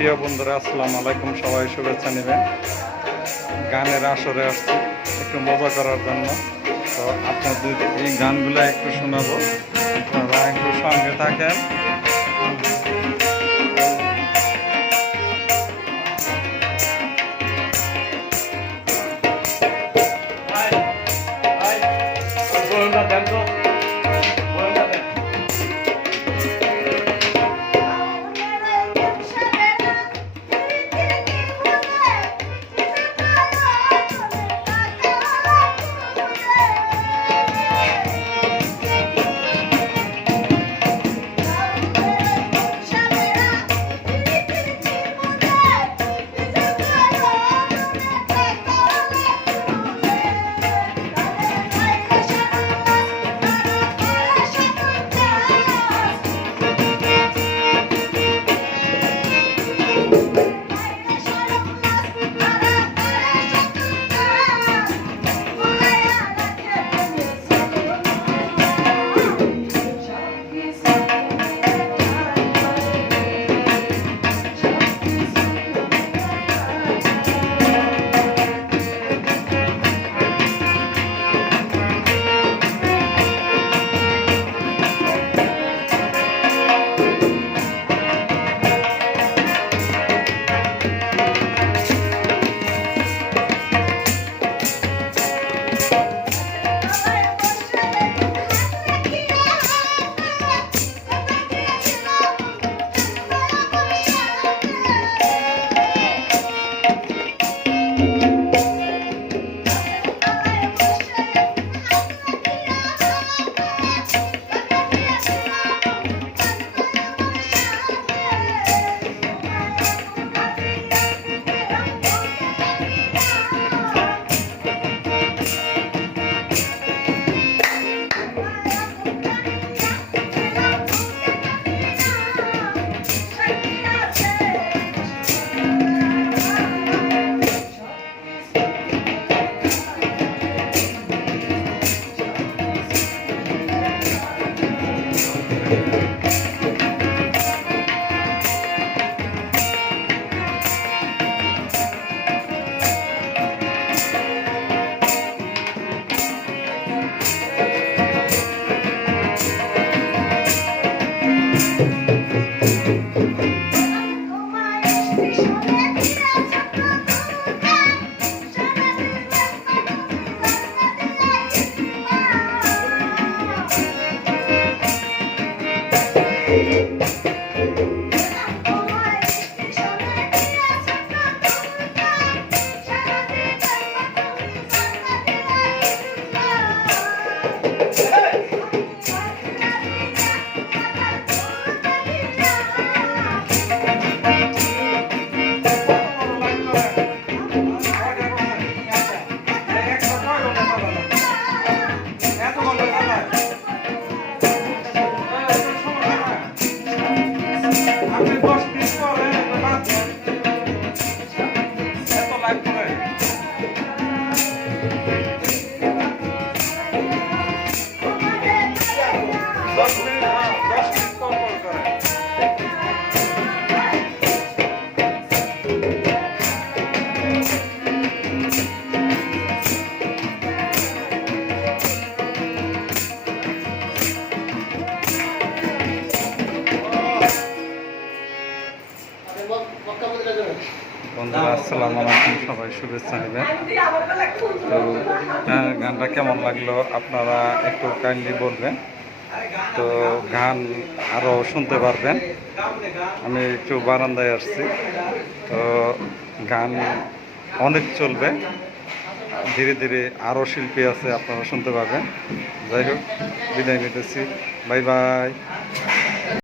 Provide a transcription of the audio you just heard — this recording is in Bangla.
প্রিয় বন্ধুরা, আসসালামু আলাইকুম। সবাই শুভেচ্ছা নেবেন। গানের আসরে আসছি, একটু মজা করার জন্য। তো আপনাদের এই গানগুলো একটু শোনাবো। আপনারা একটু সঙ্গে থাকেন। Música দশ আসসালামু আলাইকুম, সবাই শুভেচ্ছা নেবেন। তো গানটা কেমন লাগল আপনারা একটু কাইন্ডলি বলবেন। তো, গান আরও শুনতে পারবেন। আমি একটু বারান্দায় আসছি। তো, গান অনেক চলবে। ধীরে ধীরে আরও শিল্পী আছে, আপনারা শুনতে পাবেন। যাই হোক, বিদায় নিতেছি। Bye bye.